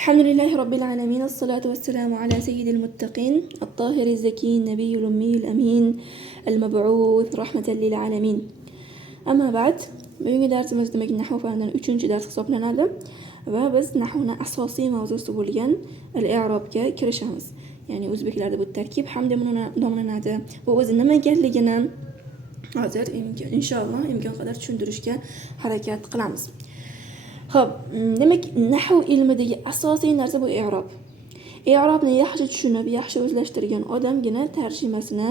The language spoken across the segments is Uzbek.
الحمد لله رب العالمين، الصلاة والسلام على سيد المتقين الطاهر الزكي النبي الأمي الأمين المبعوث رحمة للعالمين. أما بعد، bugungi darsimiz demak nahv fanidan 3-dars hisoblanadi va biz nahvning asosiy mavzusi bo'lgan al-i'robga kirishamiz. Ya'ni o'zbeklarda bu tarkib ham deb nomlanadi. Bu o'zi nima ekanligini hozir inshaalloh imkon qadar tushuntirishga harakat qilamiz. Xo'p, demak nahv ilmidagi asosiy narsa bu i'rob. I'robni yaxshi tushunib, yaxshi o'zlashtirgan odamgina tarjimasini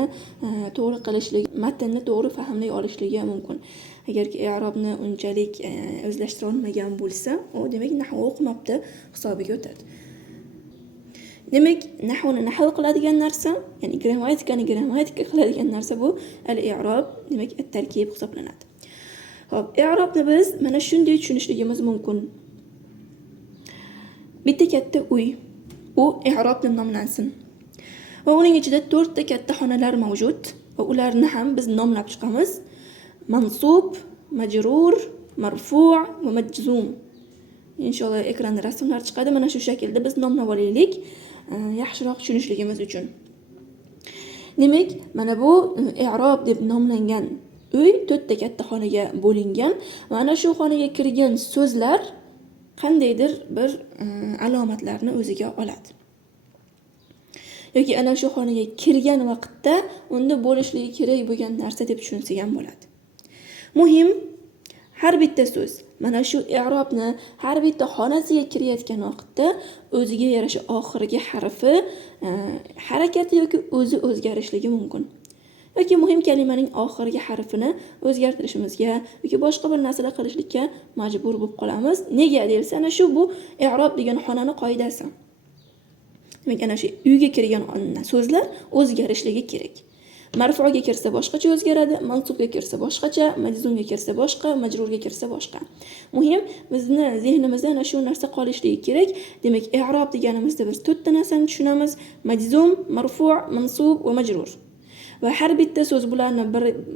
to'g'ri qilishligi, matnni to'g'ri fahmlay olishligi mumkin. Agarki i'robni unchalik o'zlashtira olmagan bo'lsa, u demak nahv o'qimabdi hisobiga o'tadi. Demak, nahvni nahv qiladigan narsa, ya'ni grammatikani grammatika qiladigan narsa bu al-i'rob, demak at-tarkib hisoblanadi. Xo'p, i'robni biz mana shunday tushunishligimiz mumkin. Bitta katta uy, u i'rob deb nomlansin. Va uning ichida 4 ta katta xonalar mavjud va ularni ham biz nomlab chiqamiz. Mansub, majrur, marfu' va majzum. Inshaalloh ekranda rasmlar chiqadi. Mana shu shaklda biz nomlab olaylik, yaxshiroq tushunishligimiz uchun. Demak, mana bu i'rob deb nomlangan uy 4 ta katta xonaga bo'lingan. Mana shu xonaga kirgan so'zlar qandaydir bir alomatlarni o'ziga oladi. Yoki ana shu xonaga kirgan vaqtda unda bo'lishligi kerak bo'lgan narsa deb tushunsak ham bo'ladi. Muhim, har bitta so'z mana shu i'robni har bitta xonasiga kirayotgan vaqtda o'ziga yarasha oxirgi harfi harakati yoki o'zi o'zgarishligi mumkin. Yoki muhim kalimaning oxirgi harfini o'zgartirishimizga yoki boshqa bir narsalar qilishlikka majbur bo'lib qolamiz. Nega deyilsa, ana shu bu i'rob degan xonani qoidasi. Demak, ana shu uyga kirgan so'zlar o'zgarishligi kerak. Marfu'ga kirsa boshqacha o'zgaradi, mansubga kirsa boshqacha, majzumga kirsa boshqa, majrurga kirsa boshqa. Muhim, bizni zehnimizda ana shu narsa qolishligi kerak. Demak, i'rob deganimizda biz 4 ta narsani tushunamiz: majzum, marfu', mansub va majrur. Va har bitta so'z bularni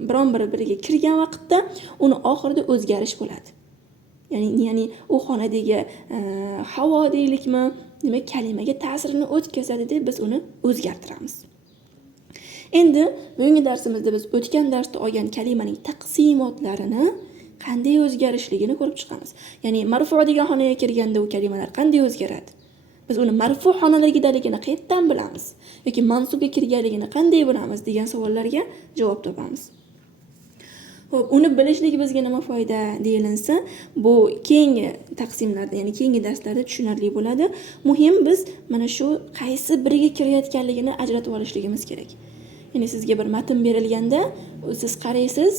biron-biri biriga kirgan vaqtda uni oxirida o'zgarish bo'ladi. Ya'ni u xonadagi havo deylikmi, demak kalimaga ta'sirini o'tkazadi deb biz uni o'zgartiramiz. Endi bugungi darsimizda biz o'tgan darsda olgan kalimaning taqsimotlarini qanday o'zgarishligini ko'rib chiqamiz. Ya'ni marfu' degan xonaga kirganda u kalimalar qanday o'zgaradi? Biz uni marfu' xonaligidaligini qayerdan bilamiz? Yoki mansubga kirganligini qanday bilamiz degan savollarga javob topamiz. Xo'p, uni bilishlik bizga nima foyda deyilinsa, bu keyingi taqsimlarda, ya'ni keyingi darslarda tushunarli bo'ladi. Muhim, biz mana shu qaysi biriga kirayotganligini ajratib olishligimiz kerak. Ya'ni sizga bir matn berilganda, siz qaraysiz,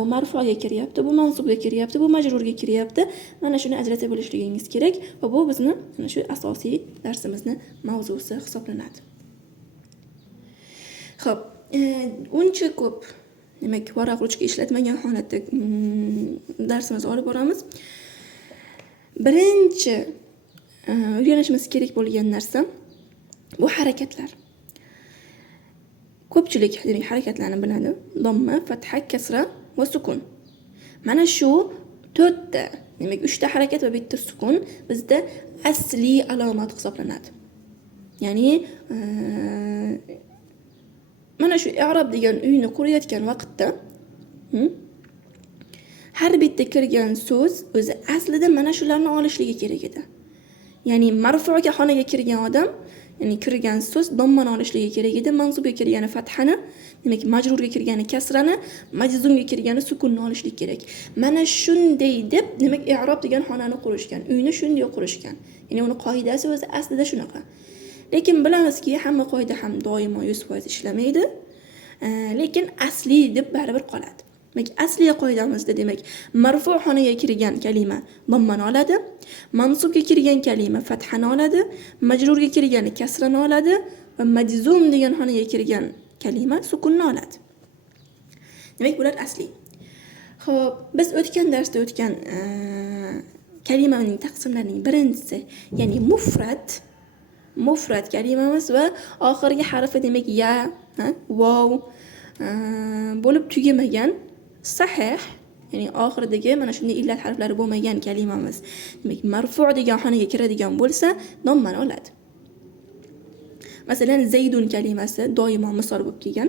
u marfu'ga kiryapti, bu mansubga kiryapti, bu majrurga kiryapti. Mana shuni ajratib bilishligingiz kerak va bu bizni mana shu asosiy darsimizni mavzusi hisoblanadi. Xo'p, uncha ko'p, demak, varaq ruchka ishlatmagan holatda darsimizni olib boramiz. Birinchi o'rganishimiz kerak bo'lgan narsa bu harakatlar. Ko'pchilik demak harakatlarni biladi. Domma, fatha, kasra va sukun. Mana shu 4 ta, demak 3 ta harakat va bitta sukun bizda asli alomat hisoblanadi. Ya'ni mana shu i'rob degan uyni qurayotgan vaqtda har bitta kirgan so'z o'zi aslida mana shularni olishligi kerak edi. Ya'ni marfu'ga xonaga kirgan odam, ya'ni kirgan so'z dommani olishligi kerak edi, mansubga kirgani fathani, demak majrurga kirgani kasrani, majzumga kirgani sukunni olishlik kerak. Mana shunday deb, demak i'rob degan xonani qurishgan, uyni shunday qurishgan. Ya'ni uni qoidasi o'zi aslida shunaqa. Lekin bilamizki, hamma qoida ham doimo 100% ishlamaydi. Lekin asli deb baribir qoladi. Demak, asli qoidamizda demak marfu' xonaga kirgan kalima dommani oladi, mansubga kirgan kalima fathani oladi, majrurga kirgani kasrani oladi va majzum degan xonaga kirgan kalima sukunni oladi. Demak, bular asli. Xo'p, biz o'tgan darsda o'tgan kalimaning taqsimlarining birinchisi, ya'ni mufrad kalimamiz va oxirgi harfi demak vav bo'lib tugamagan sahih, ya'ni oxiridagi mana shunday illat harflari bo'lmagan kalimamiz, demak marfu' degan xonaga kiradigan bo'lsa, dommani oladi. Masalan, zaydun kalimasi doimo misol bo'lib kelgan.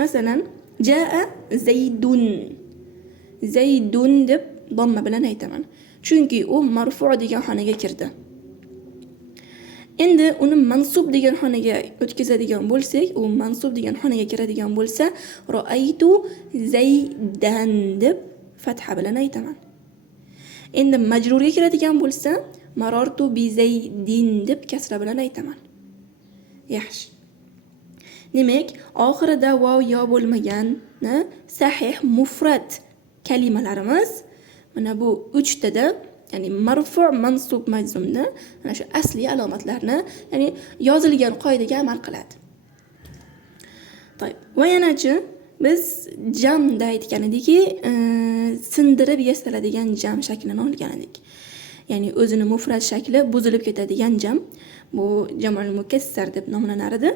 Masalan, jaa zaydun. Zaydun deb domma bilan aytaman. Chunki u marfu' degan xonaga kirdi. Endi uni mansub degan xonaga o'tkazadigan bo'lsak, u mansub degan xonaga kiradigan bo'lsa, ra'aytu zaydan deb fatha bilan aytaman. Endi majrurga kiradigan bo'lsa, marartu bi zaydin deb kasra bilan aytaman. Yaxshi. Demak, oxirida vav yo bo'lmagan sahih mufrad kalimalarimiz mana bu 3 tada, ya'ni marfu', mansub, majzumda mana shu asli alomatlarni, ya'ni yozilgan qoidaga amal qiladi. To'g'ri. Va yanachi biz jamda aytgan edikki, sindirib yasaladigan jam shaklini olgan edik. Ya'ni o'zini mufrad shakli buzilib ketadigan jam, bu jamul mukassar deb nomlanar edi.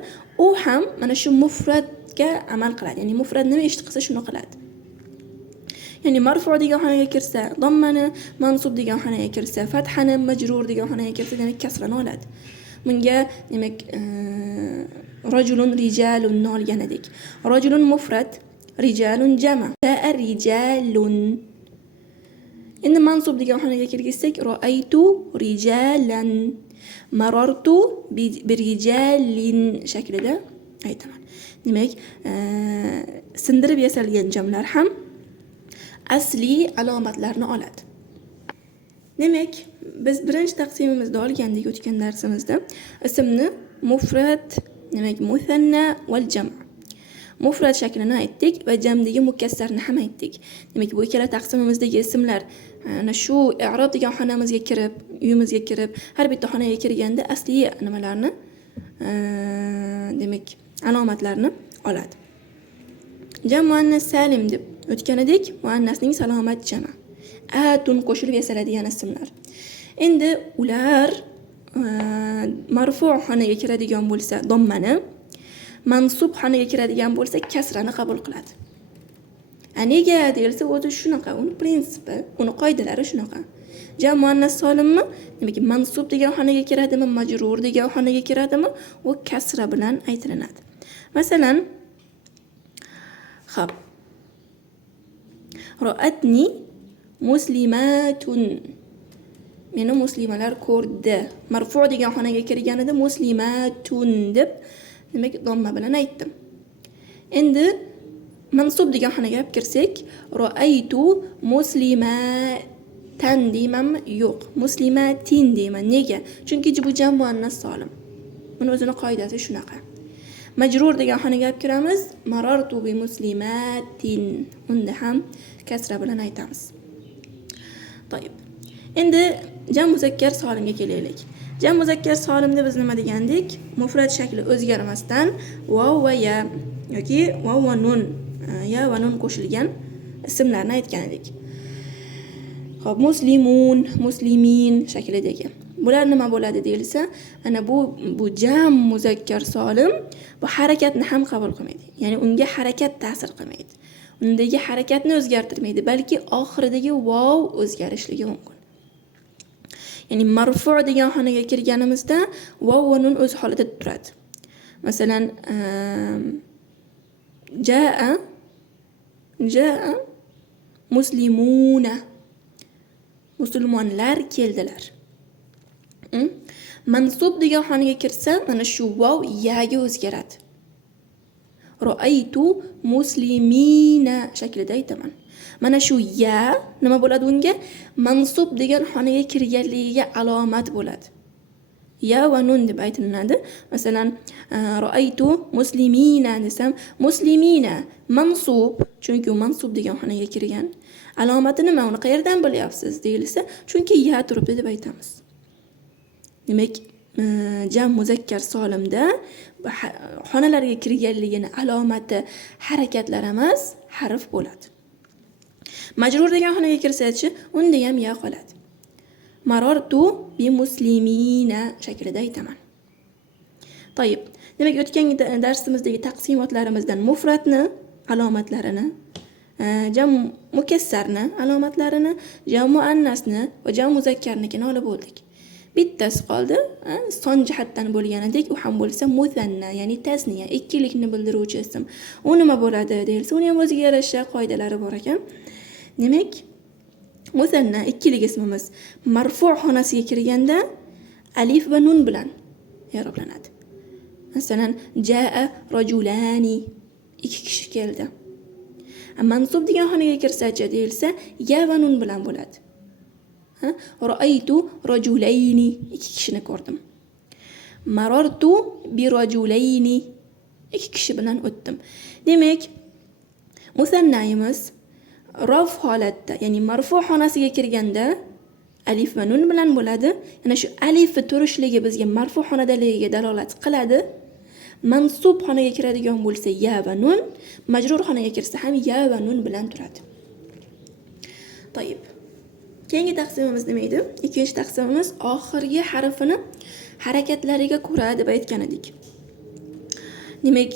U ham mana shu mufradga amal qiladi. Ya'ni mufrad nima ish qilsa shuni qiladi. Ya'ni marfu' degan xonaga kirsa dommani, mansub degan xonaga kirsa fathani, majrur degan xonaga kirsa demak kasrani oladi. Bunga demak rajulun rijalun olgan edik. Rajulun mufrad, rijalun jama. Ja'a rijalun. Endi mansub degan xonaga kirgizsak, ra'aytu rijalan, marartu bi rijalin shaklida aytaman. Demak, sindirib yasalgan jamlar ham asli alomatlarni oladi. Demak, biz birinchi taqsimimizda olgandik o'tgan darsimizda ismni mufrad, demak musanna va jam'. Mufrad shaklini aytdik va jamdagi mukassarni ham aytdik. Demak, bu ikkala taqsimimizdagi ismlar ana shu i'rob degan xonamizga kirib, uyimizga kirib, har bitta xonaga kirganda asli nimalarni, demak, alomatlarni oladi. Jam muannas salim deb o'tgan edik, muannasning salomat jami. Atun qo'shilib yasaladigan ismlar. Endi ular marfu' xonaga kiradigan bo'lsa dommani, mansub xonaga kiradigan bo'lsa kasrani qabul qiladi. Nega deyilsa, o'zi shunaqa, uni prinsipi, uni qoidalari shunaqa. Jam muannas solimmi? Demak, mansub degan xonaga kiradimi, majrur degan xonaga kiradimi, u kasra bilan aytilinadi. Masalan, xo'p. Ra'atni muslimatun. Meni muslimalar ko'rdi. Marfu' degan xonaga kirganida muslimatun deb demak domma bilan aytdim. Endi mansub degan xonaga kirsak, ra'aytu muslimatan deymanmi? Yo'q, muslimatin deyman. Nega? Chunki bu jam muannas solim. Buni o'zini qoidasi shunaqa. Majrur degan xonaga kiramiz, marartu bi muslimatin. Unda ham kasra bilan aytamiz. To'g'ri. Endi jam muzakkar solimga kelaylik. Jam muzakkar solimda biz nima degandik? Mufrad shakli o'zgarmasdan vav va ya yoki vav va nun, ya va nun qo'shilgan ismlarni aytgan edik. Xo'p, muslimun, muslimin shaklidagi. Bular nima bo'ladi deyilsa, ana bu jam muzakkar solim bu harakatni ham qabul qilmaydi. Ya'ni unga harakat ta'sir qilmaydi. Undagi harakatni o'zgartirmaydi, balki oxiridagi vav o'zgarishligi mumkin. Ya'ni marfu' degan xonaga kirganimizda vav va nun o'z holida turadi. Masalan, jaa muslimuna. Musulmonlar keldilar. Mansub degan xonaga kirsa, mana shu vav yaga o'zgaradi. Ra'aytu muslimina shaklida aytaman. Mana shu ya nima bo'ladi unga? Mansub degan xonaga kirganligiga alomat bo'ladi. Ya va nun deb aytiladi. Masalan, ra'aytu muslimina desam, muslimina mansub, chunki u mansub degan xonaga kirgan. Alomati nima? Uni qayerdan bilyapsiz deyilsa, chunki ya turibdi deb aytamiz. Demak, jam muzakkar solimda xonalarga kirganligini alomati harakatlar emas, harf bo'ladi. Majrur degan xonaga kirsa-chi, unda ham ya qoladi. Marartu bi muslimina shaklida aytaman. To'g'ri. Demak, o'tgan darsimizdagi taqsimotlarimizdan mufradni, alomatlarini, jam mukassarni alomatlarini, jam muannasni va jam muzakkarnikini olib bo'ldik. Bittasi qoldi, son jihatdan bo'lganidek, u ham bo'lsa musanna, ya'ni tasniya, ikkilikni bildiruvchi ism. U nima bo'ladi deyilsa, uni ham o'ziga yarasha qoidalari bor ekan. Demak, musanna ikkilik ismimiz marfu' xonasiga kirganda alif va nun bilan i'roblanadi. Masalan, jaa rajulani, ikki kishi keldi. Mansub degan xonaga kirsa-chi deyilsa, ya va nun bilan bo'ladi. Ra'aytu rajulayni, ikki kishini ko'rdim. Marartu bi rajulayni, ikki kishi bilan o'tdim. Demak, musannayimiz raf holatda, ya'ni marfu xonasiga kirganda alif va nun bilan bo'ladi. Yana shu alifni turishligi bizga marfu xonadaligiga dalolat qiladi. Mansub xonaga kiradigan bo'lsa ya va nun, majrur xonaga kirsa ham ya va nun bilan turadi. To'yib. Keyingi taqsimimiz nima edi? Ikkinchi taqsimimiz oxirgi harfini harakatlariga ko'ra deb aytgan edik. Demak,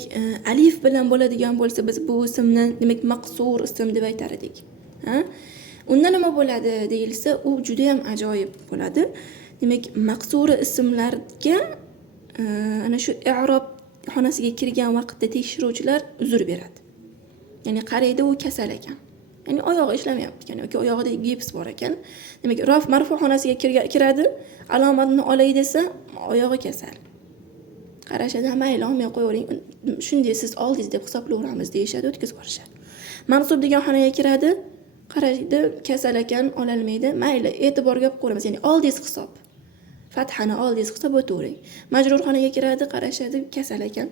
alif bilan bo'ladigan bo'lsa biz bu ismni demak maqsur ism deb aytar edik. Unda nima bo'ladi deyilsa, u juda ham ajoyib bo'ladi. Demak, maqsuri ismlarga ana shu i'rob xonasiga kirgan vaqtda tekshiruvchilar uzr beradi. Ya'ni qaraydi, u kasal ekan. Ya'ni oyog'i ishlamayapti ekan yoki oyog'ida gips bor ekan. Demak, raf marfu xonasiga kiradi, alomatni olay desa, oyog'i kasal. Qarashadi, mayli, olmay qo'yavering. Shunday siz oldingiz deb hisoblayveramiz deyishadi, o'tkazib yuborishadi. Mansub degan xonaga kiradi, qaraydi, kasal ekan, ololmaydi. Mayli, e'tiborga olib qo'yamiz. Ya'ni oldingiz hisob. Fathani oldingiz hisob o'tavering. Majrur xonaga kiradi, qarashadi, kasal ekan.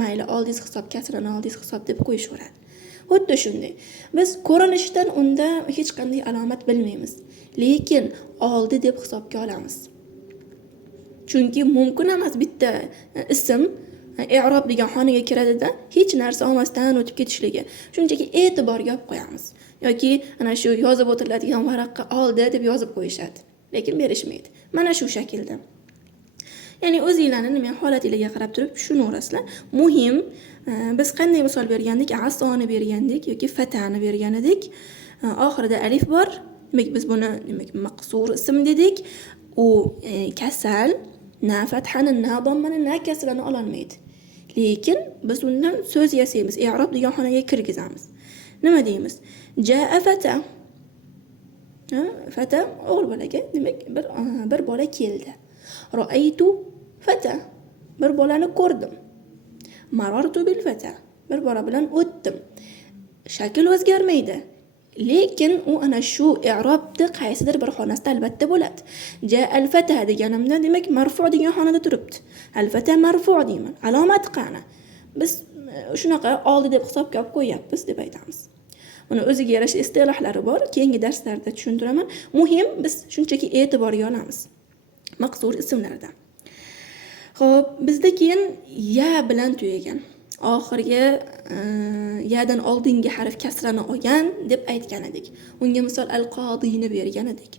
Mayli, oldingiz hisob, kasrani oldingiz hisob deb qo'yishaveradi. Xuddi shunday. Biz ko'rinishdan unda hech qanday alomat bilmaymiz, lekin oldi deb hisobga olamiz. Chunki mumkin emas bitta ism i'rob degan xonaga kiradida hech narsa olmasdan o'tib ketishligi. Shunchaki e'tiborga olib qo'yamiz. Yoki ana shu yozib o'tiriladigan varaqqa oldi deb yozib qo'yishadi, lekin berishmaydi. Mana shu shaklda. Ya'ni o'zingizlarning nima holatingizga qarab turib tushunaverasizlar. Muhim, biz qanday misol bergandik? Asoni bergandik yoki fatani bergan edik. Oxirida alif bor. Demak, biz buni maqsur ism dedik. U kasal, na fathani, na dommani, na kasrani ololmaydi. Lekin biz undan so'z yasaymiz, i'rob degan xonaga kirgizamiz. Nima deymiz? Jaa fata. Fata o'g'il bolaga, demak bir bola keldi. Ra'aytu fata, bir bolani ko'rdim. Marartu bil fata, bir bola bilan o'tdim. Shakl o'zgarmaydi, lekin u ana shu i'robda qaysidir bir xonasida albatta bo'ladi. Ja al fata deganimda demak marfu degan xonada turibdi. Al fata marfu deyman. Alomat qani? Biz shunaqa oldi deb hisobga olib qo'yapmiz deb aytamiz. Buni o'ziga yarasha istilohlari bor. Keyingi darslarda tushuntiraman. Muhim, biz shunchaki e'tiborga olamiz maqsur ismlardan. Xo'p, bizda keyin ya bilan tugagan. Oxirgi yadan oldingi harf kasrani olgan deb aytgan edik. Unga misol al-qodiyni bergan edik.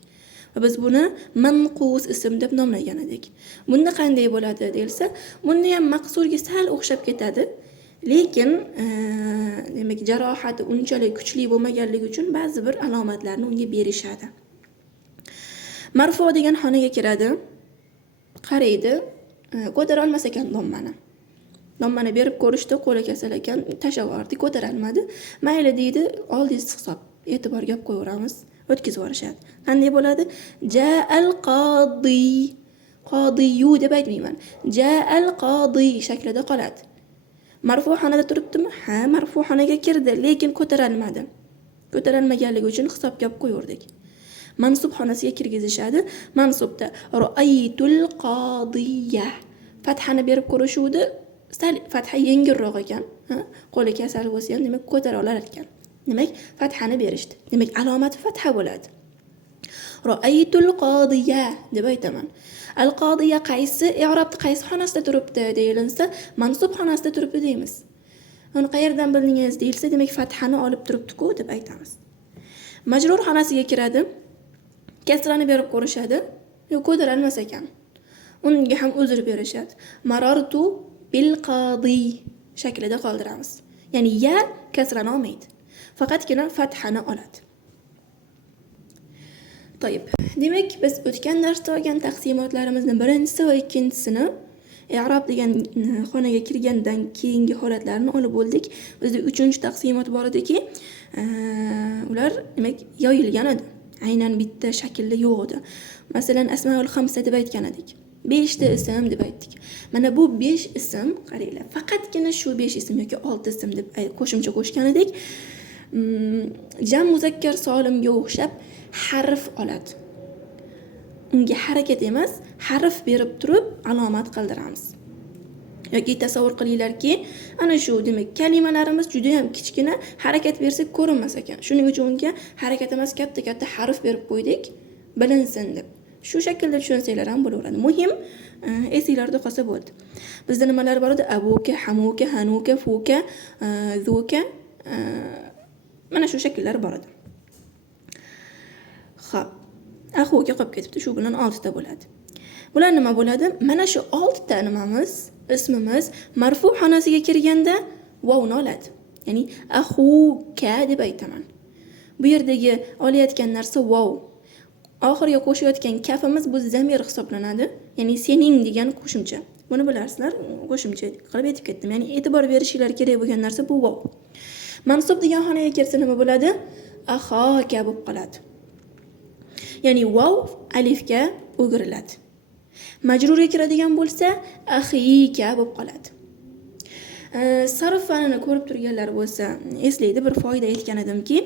Va biz buni manqus ism deb nomlagan edik. Bunda qanday bo'ladi deyilsa, bunda ham maqsurga sal o'xshab ketadi. Lekin demak jarohati unchalik kuchli bo'lmaganligi uchun ba'zi bir alomatlarni unga berishadi. Marfu degan xonaga kiradi. Qaraydi, ko'tara olmas ekan dommani. Dommani berib ko'rishdi, qo'li kasal ekan, tashavordi, ko'tara olmadi. Mayli deydi, oldingiz hisob, e'tiborga olib qo'yamiz, o'tkazib yuborishadi. Qanday bo'ladi? Ja'al qodi. Qodiyu deb aytmayman. Ja'al qodi shaklida qoladi. Marfu xonada turibdimi? Ha, marfu xonaga kirdi, lekin ko'tara olmadi. Ko'tara olmaganligi uchun hisobga olib qo'yurdik. Mansub xonasiga kirgizishadi. Mansubda ra'aytul qodiyya. Fathani berib ko'rishuvdi. Sal fatha yengilroq ekan. Qo'li kasal bo'lsa ham demak ko'tara olar ekan. Demak, fathani berishdi. Demak, alomati fatha bo'ladi. Ra'aytul qodiyya deb aytaman. Al-qodiyya qaysi i'robda qaysi xonasida turibdi deyilinsa, mansub xonasida turibdi deymiz. Uni qayerdan bildingiz deyilsa, demak fathani olib turibdi-ku deb aytamiz. Majrur xonasiga kiradi. Kasrani berib ko'rishadi. Yo'q, ko'tara olmas ekan. Unga ham uzr berishadi. Marartu bil qodi shaklida qoldiramiz. Ya'ni ya kasrani olmaydi. Faqatgina fathani oladi. To'yib, demak biz o'tgan darsda olgan taqsimotlarimizni birinchisi va ikkinchisini i'rob degan xonaga kirgandan keyingi holatlarni olib bo'ldik. Bizda 3-taqsimot bor ediki, ular demak yoyilgan edi. Aynan bitta shaklda yo'q edi. Masalan, asmaul xamsa deb aytgan edik. 5 ta ism deb aytdik. Mana bu 5 ism, qaranglar, faqatgina shu 5 ism yoki 6 ism deb qo'shimcha qo'shgan edik. Jam muzakkar solimga o'xshab harf oladi. Unga harakat emas, harf berib turib alomat qildiramiz. Yoki tasavvur qilinglarki, ana shu demak kalimalarimiz juda ham kichkina, harakat bersak ko'rinmas ekan. Shuning uchun unga harakat emas, katta-katta harf berib qo'ydik, bilinsin deb. Shu shaklda tushunsanglar ham bo'laveradi. Muhim esinglarda qolsa bo'ldi. Bizda nimalar bor edi? Abuka, hamuka, hanuka, fuka, zuka, mana shu shakllar bor edi. Xo'p, axuga qolib ketibdi. Shu bilan 6 ta bo'ladi. Bular nima bo'ladi? Mana shu 6 ta nimamiz, ismimiz marfu xonasiga kirganda vovni oladi. Ya'ni axuka deb aytaman. Bu yerdagi olayotgan narsa vov. Oxiriga qo'shayotgan kafimiz bu zamir hisoblanadi. Ya'ni sening degan qo'shimcha. Buni bilasizlar, qo'shimcha qilib aytib ketdim. Ya'ni e'tibor berishinglar kerak bo'lgan narsa bu vov. Mansub degan xonaga kirsa nima bo'ladi? Axoka bo'lib qoladi. Ya'ni vov alifga o'giriladi. Majrurga kiradigan bo'lsa, axika bo'lib qoladi. Sarf fanini ko'rib turganlar bo'lsa, eslaydi, bir foyda aytgan edimki,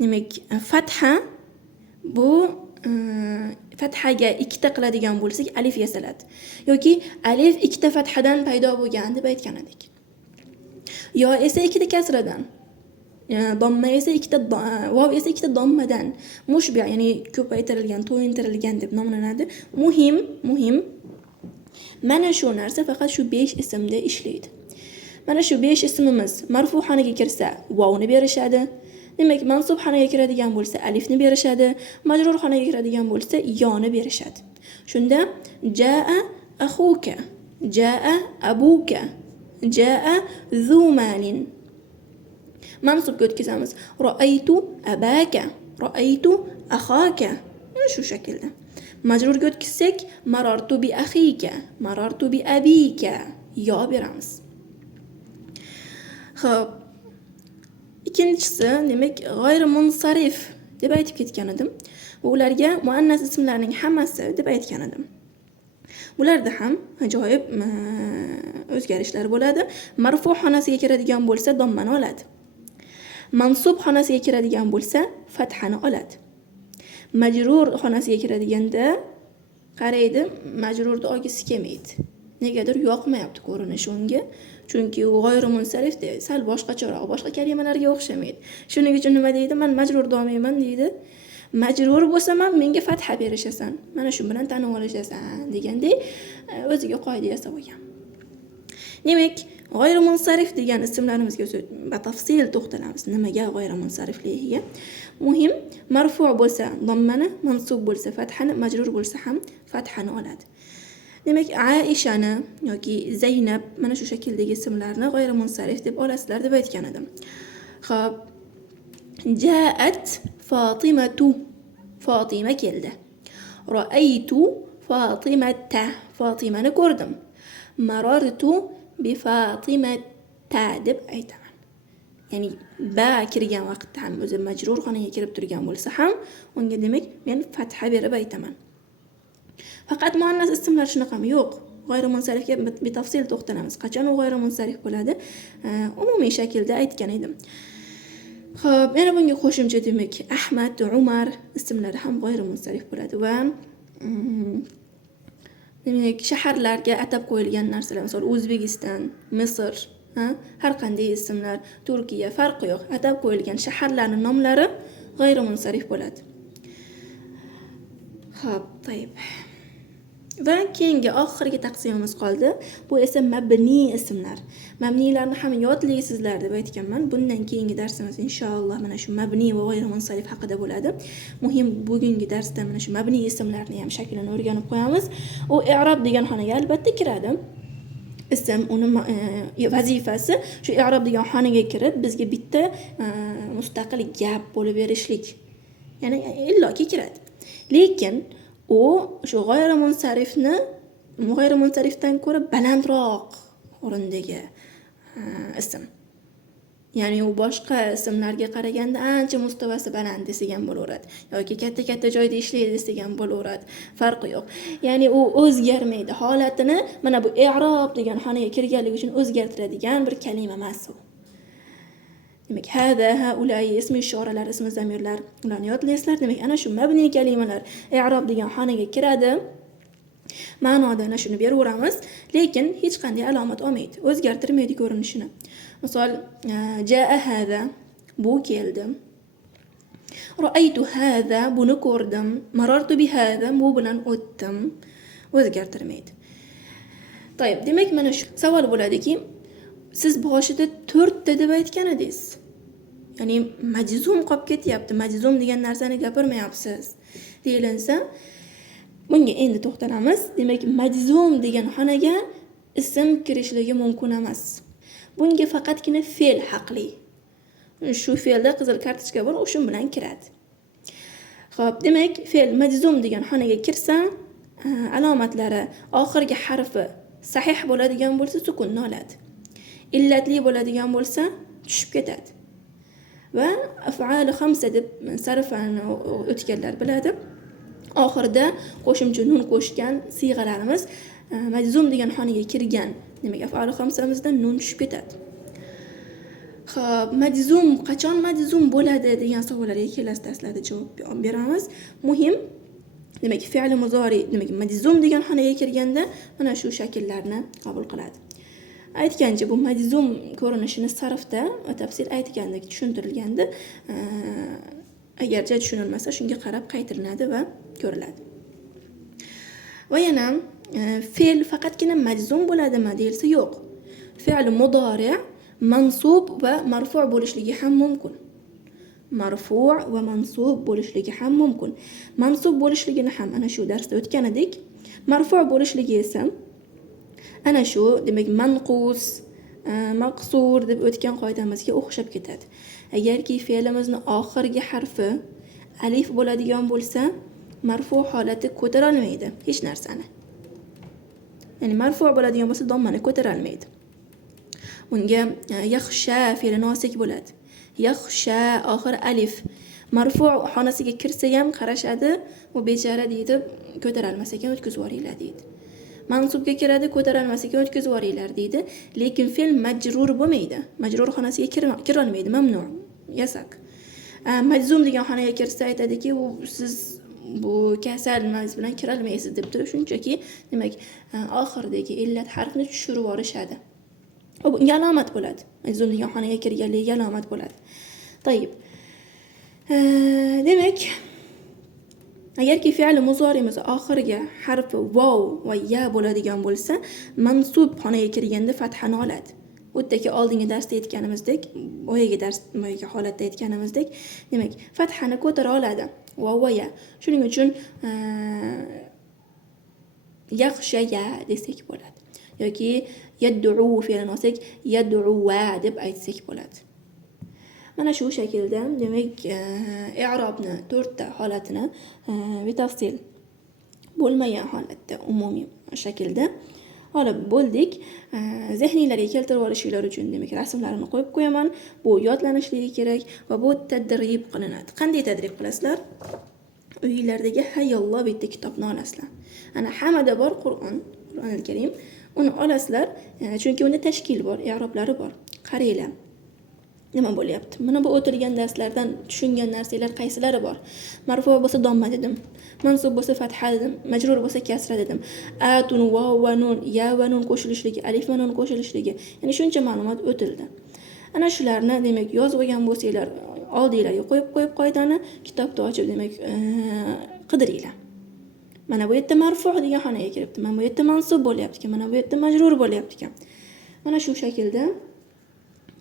demak, fatha bu fathaga 2 ta qiladigan bo'lsak, alif yasaladi. Yoki alif 2 ta fathadan paydo bo'lgan deb aytgan edik. Yo esa 2 ta kasradan. Domma esa 2 ta vav esa 2 ta dommadan. Mushbi, ya'ni ko'paytirilgan, to'yintirilgan deb nomlanadi. Muhim mana shu narsa faqat shu 5 ismda ishlaydi. Mana shu 5 ismimiz marfu xonaga kirsa, vovni berishadi. Demak, mansub xonaga kiradigan bo'lsa, alifni berishadi. Majrur xonaga kiradigan bo'lsa, yoni berishadi. Shunda jaa axuka, jaa abuka, jaa zumalin. Mansubga o'tkazamiz. Ra'aytu abaka, ra'aytu akhaka. Shu shaklda. Majrurga o'tkazsak, marartu bi akhika, marartu bi abika. Yo beramiz. Xo'p. Ikkinchisi, demak, g'ayri munsarif deb aytib ketgan edim. Ularga muannas ismlarning hammasi deb aytgan edim. Bularda ham ajoyib o'zgarishlar bo'ladi. Marfu xonasiga kiradigan bo'lsa, dommani oladi. Mansub xonasiga kiradigan bo'lsa, fathani oladi. Majrur xonasiga kiradiganda qaraydi, majrurni olgisi kelmaydi. Negadir yoqmayapti ko'rinishi unga. Chunki u g'ayrimunsarif de sal boshqacharoq, boshqa kalimalarga o'xshamaydi. Shuning uchun nima deydi? Men majrurni olmayman deydi. Majrur bo'lsam ham menga fatha berishasan. Mana shu bilan tanib olishasan degandek o'ziga qoida yasab olgan. Demak, g'ayrimunsarif degan ismlarimizga batafsil to'xtalamiz. Nimaga g'ayrimunsarifligiga? Muhim, marfu bo'lsa dommani, mansub bo'lsa fathani, majrur bo'lsa ham fathani oladi. Demak, Aishani yoki Zaynab mana shu shakldagi ismlarni g'ayrimunsarif deb olasizlar deb aytgan edim. Xo'p. Ja'at Fatimatu. Fatima keldi. Ra'aytu Fatimata. Fatimani ko'rdim. Marartu bi Fatimata deb aytaman. Ya'ni ba kirgan vaqtda ham o'zi majrur xonaga kirib turgan bo'lsa ham unga demak men fatha berib aytaman. Faqat muannas ismlar shunaqami? Yo'q. G'ayrimunsarifga batafsil to'xtalamiz. Qachon u g'ayrimunsarif bo'ladi? Umumiy shaklda aytgan edim. Xo'p, yana bunga qo'shimcha demak, Ahmad, Umar ismlari ham g'ayrimunsarif bo'ladi va demak, shaharlarga atab qo'yilgan narsalar, masalan, O'zbekiston, Misr, har qanday ismlar, Turkiya farqi yo'q. Atab qo'yilgan shaharlarning nomlari g'ayrimunsarif bo'ladi. Xo'p, to'yib. Va keyingi oxirgi taqsimimiz qoldi. Bu esa mabni ismlar. Mabnilarni ham yodlaysizlar deb aytganman. Bundan keyingi darsimiz inshaalloh mana shu mabni va g'ayrimunsarif haqida bo'ladi. Muhim bugungi darsda mana shu mabni ismlarni ham shaklini o'rganib qo'yamiz. U i'rob degan xonaga albatta kiradi. ism uni vazifasi shu i'rob degan xonaga kirib bizga bitta mustaqil gap bo'lib berishlik. Ya'ni illoki kiradi. Lekin u shu g'ayrimunsarifdan ko'ra balandroq o'rindagi ism. Ya'ni u boshqa ismlarga qaraganda ancha mustavasi baland desak bo'laveradi yoki katta joyda ishlaydi desak bo'laveradi. Farqi yo'q. Ya'ni u o'zgarmaydi. Holatini mana bu i'rob degan xonaga kirganligi uchun o'zgartiradigan bir kalima emas u. Demak, hada, haulay ism ishoralar, ism zamirlar, ularni yodlaysizlar. Demak, ana shu mabniy kalimalar i'rob degan xonaga kiradi. Ma'noda ana shuni beraveramiz, lekin hech qanday alomat olmaydi. O'zgartirmaydi ko'rinishini. Misol, jaa hada, bu keldi. Ra'aytu hada, buni ko'rdim. Marartu bi hada, bu bilan o'tdim. O'zgartirmaydi. To'yib, demak mana shu savol bo'ladiki, siz boshida 4 ta deb aytgan edingiz. Ya'ni majzum qolib ketyapti. Majzum degan narsani gapirmayapsiz. Deyilinsa, bunga endi to'xtalamiz. Demak, majzum degan xonaga ism kirishligi mumkin emas. Bunga faqatgina fe'l haqli. Shu fe'lda qizil kartochka bor, o'sha bilan kiradi. Xo'p, demak, fe'l majzum degan xonaga kirsa, alomatlari oxirgi harfi sahih bo'ladigan bo'lsa sukunni oladi. Illatli bo'ladigan bo'lsa tushib ketadi. Va af'ali 5 deb sarfani o'tganlar biladi. Oxirida qo'shimcha nun qo'shgan siyg'alarimiz majzum degan xonaga kirgan. Demak, af'ali 5 nun tushib ketadi. Xo'p, majzum qachon majzum bo'ladi degan savollarga kelasi darslarda javob beramiz. Muhim, demak, fe'l muzori, demak, majzum degan xonaga kirganda mana shu shakllarni qabul qiladi. Aytgancha bu majzum ko'rinishini sarfda batafsil aytgandek tushuntirilganda, agarcha tushunilmasa shunga qarab qaytariladi va ko'riladi. Va yana fe'l faqatgina majzum bo'ladimi deyilsa yo'q. Fe'l mudori mansub va marfu' bo'lishligi ham mumkin. Marfu' va mansub bo'lishligi ham mumkin. Mansub bo'lishligini ham ana shu darsda o'tgan edik. Marfu' bo'lishligi esa ana shu, demak, manqus, maqsur deb o'tgan qoidamizga o'xshab ketadi. Agarki fe'limizni oxirgi harfi alif bo'ladigan bo'lsa, marfu' holati ko'tara olmaydi hech narsani. Ya'ni marfu' bo'ladigan bo'lsa, dommani ko'tara olmaydi. Unga yaxsha fe'li nosik bo'ladi. Yaxsha oxir alif marfu' xonasiga kirsa ham qarashadi, u bechara deydi, ko'tara olmas ekan o'tkazib yuboringlar deydi. Mansubga kiradi, ko'tara olmas ekan o'tkazib yuboringlar deydi, lekin fe'l majrur bo'lmaydi. Majrur xonasiga kira olmaydi, mamnu, yasak. Majzum degan xonaga kirsa aytadiki, siz bu kasal emas bilan kira olmaysiz deb turib, shunchaki demak, oxirdagi illat harfni tushirib yuborishadi. Bu bunga alomat bo'ladi. Majzum degan xonaga kirganligiga alomat bo'ladi. To'yib. Demak, agarki fe'l muzorimiz oxiriga harfi vav va ya bo'ladigan bo'lsa, mansub xonaga kirganda fathani oladi. O'tdagi oldingi darsda aytganimizdek, boyagi holatda aytganimizdek, demak, fathani ko'tara oladi. Vav va ya. Shuning uchun yaxshaya desak bo'ladi. Yoki yad'u fe'lini olsak, yad'uwa deb aytsak bo'ladi. Mana shu shaklda, demak, i'robni 4 ta holatini batafsil bo'lmagan holatda umumiy shaklda olib bo'ldik. Zehninglarga keltirib olishinglar uchun demak rasmlarini qo'yib qo'yaman. Bu yodlanishligi kerak va bu tadrib qilinadi. Qanday tadrib qilasizlar? Uyinglardagi Hayyalloh bitta kitobni olasizlar. Ana hammada bor Qur'onul Karim. Uni olasizlar, chunki unda tashkil bor, i'roblari bor. Qaranglar. Nima bo'lyapti? Mana bu o'tilgan darslardan tushungan narsalar qaysilari bor? Marfu' bo'lsa domma dedim. Mansub bo'lsa fatha dedim. Majrur bo'lsa kasra dedim. Atun, vav va nun, ya va nun qo'shilishligi, alif va nun qo'shilishligi. Ya'ni shuncha ma'lumot o'tildi. Ana shularni demak yozib olgan bo'lsanglar, oldinglarga qo'yib qoidani kitobda ochib demak qidiringlar. Mana bu yerda marfu' degan xonaga kiribdi. Mana bu yerda mansub bo'lyapti ekan, mana bu yerda majrur bo'lyapti ekan. Mana shu shaklda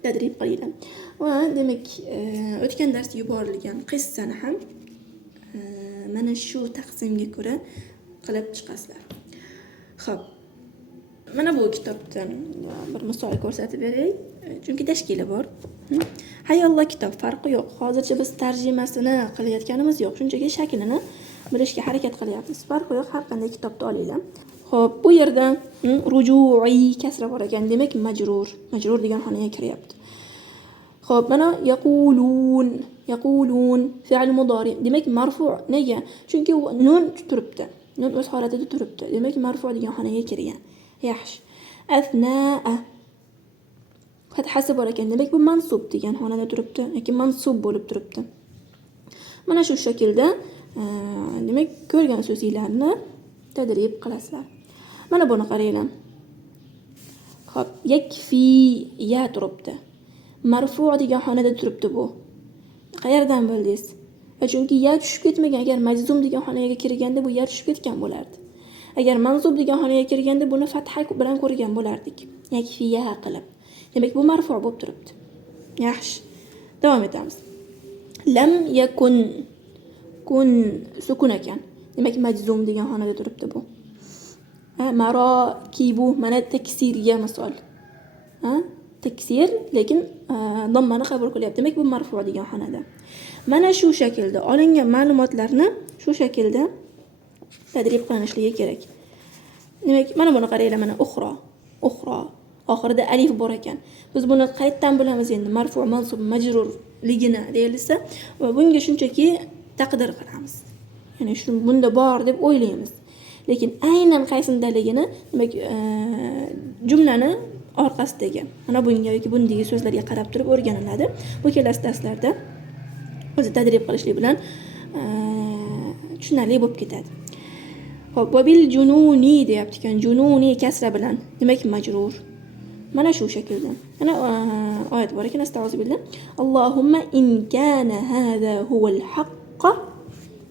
tadrib qilinglar. Va demak, o'tgan darsda yuborilgan qissani ham mana shu taqsimga ko'ra qilib chiqasizlar. Xo'p. Mana bu kitobdan bir misol ko'rsatib beray, chunki tashkili bor. Hayollo kitob, farqi yo'q. Hozircha biz tarjimasini qilayotganimiz yo'q, shunchaki shaklini bilishga harakat qilyapmiz. Farqi yo'q, har qanday kitobni olinglar. Xo'p, bu yerda rujuiy kasra bor ekan, demak majrur. Majrur degan xonaga kiryapti. Xo'p, mana yaqulun fi'l mudori. Demak marfu'. Nega? Chunki nun turibdi. Nun o'z holatida turibdi. Demak marfu' degan xonaga kirgan. Yaxshi. Asna'a. Fathasi bor ekan. Demak bu mansub degan xonada turibdi. Yoki mansub bo'lib turibdi. Mana shu shaklda demak ko'rgan so'zinglarni tadrib qilasizlar. Mana buni qaranglar. Xo'p, yakfi ya turibdi. Marfu' degan xonada turibdi bu. Qayerdan bildingiz? Chunki ya tushib ketmagan. Agar majzum degan xonaga kirganda bu ya tushib ketgan bo'lardi. Agar mansub degan xonaga kirganda buni fatha bilan ko'rgan bo'lardik. Yakfi ya qilib. Demak bu marfu' bo'lib turibdi. Yaxshi. Davom etamiz. Lam yakun. Kun sukun ekan. Demak majzum degan xonada turibdi bu. Marokibu mana taksirga misol. Taksir lekin dommani qabul qilyapti. Demak bu marfu' degan xonada. Mana shu shaklda olingan ma'lumotlarni shu shaklda tadrib qilinishligi kerak. Demak mana buni qaranglar, mana uxro. Oxirida alif bor ekan. Biz buni qayerdan bilamiz endi? Marfu', mansub, majrurligini deyilsa, va bunga shunchaki taqdir qilamiz. Ya'ni shu bunda bor deb o'ylaymiz. Lekin aynan qaysindaligini, demak, jumlani orqasidagi mana bunga yoki bundagi so'zlarga qarab turib o'rganiladi. Bu kelasi darslarda o'zi tadrib qilishlik bilan tushunarli bo'lib ketadi. Xo'p, bil jununi deyapti ekan. Jununi kasra bilan, demak majrur. Mana shu shaklda. Mana oyat bor ekan, astag'firullah. Allohumma in kana hada huval haqq.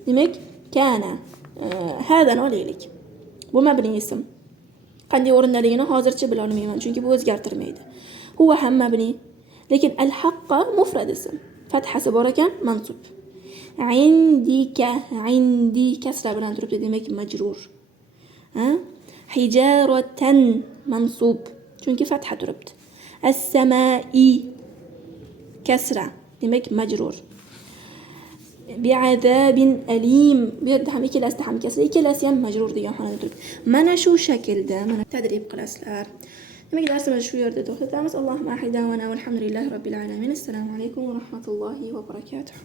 Demak, kana hadan olaylik. Bu mabni ism. Qanday o'rindaligini hozircha bila olmayman, chunki bu o'zgartirmaydi. Huwa ham mabni. Lekin al-haqqa mufrad ism. Fathasi bor ekan, mansub. Indi kasra bilan turibdi, demak majrur. Hijaratan mansub. Chunki fatha turibdi. As-samai kasra, demak majrur. Bi'adabin alim. Bu yerda ham ikkalasi ham kasra, ikkalasi ham majrur degan xonada turibdi. Mana shu shaklda mana tadrib qilasizlar. Demak, darsimizni shu yerda to'xtatamiz. Allohumma ahidana va alhamdulillahi robbil alamin. Assalomu alaykum va rahmatullohi va barakatuh.